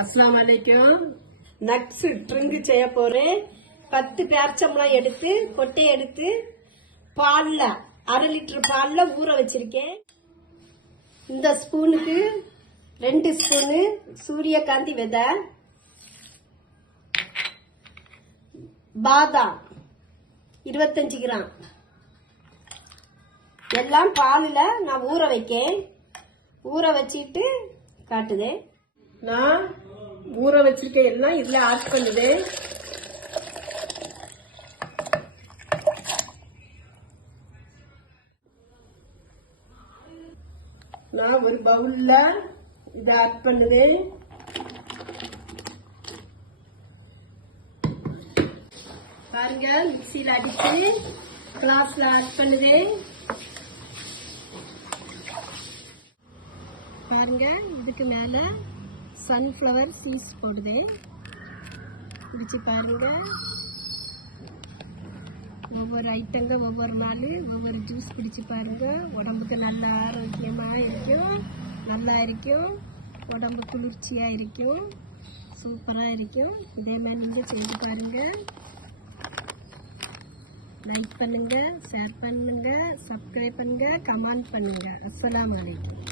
அஸ்ஸலாமு அலைக்கும். Nuts drink செய்ய போறேன். 10 பேரிச்சம்பழம் எடுத்து கொட்டையை எடுத்து பால்ல 1/2 லிட்டர் பால்ல ஊற வச்சிருக்கேன். இந்த ஸ்பூனுக்கு 2 ஸ்பூனு சூரியகாந்தி விதை, பாதாம் 25 கிராம் எல்லாம் பாலில் நான் ஊற வைக்கேன். ஊற வச்சிட்டு காட்டுதேன். நான் ஊற வச்சிருக்கேன் எல்லாம் இதுல ஆட் பண்ணுவேன். நான் ஒரு பவுல்ல இதை ஆட் பண்ணுவேன். பாருங்க, மிக்சியில அடிச்சு கிளாஸ்ல ஆட் பண்ணுவேன். பாருங்க, இதுக்கு மேல சன்ஃப்ளவர் சீட்ஸ் போடுவேன். குடிச்சு பாருங்க. ஒவ்வொரு ஐட்டங்க ஒவ்வொரு நாள் ஒவ்வொரு ஜூஸ் குடிச்சு பாருங்க. உடம்புக்கு நல்ல ஆரோக்கியமா இருக்கும், நல்லா இருக்கும், உடம்பு குளிர்ச்சியா இருக்கும், சூப்பரா இருக்கும். இதே மாதிரி நீங்க செய்து பாருங்க. லைக் பண்ணுங்க, ஷேர் பண்ணுங்க, சப்ஸ்கிரைப் பண்ணுங்க, கமெண்ட் பண்ணுங்க. அஸ்ஸலாமு அலைக்கும்.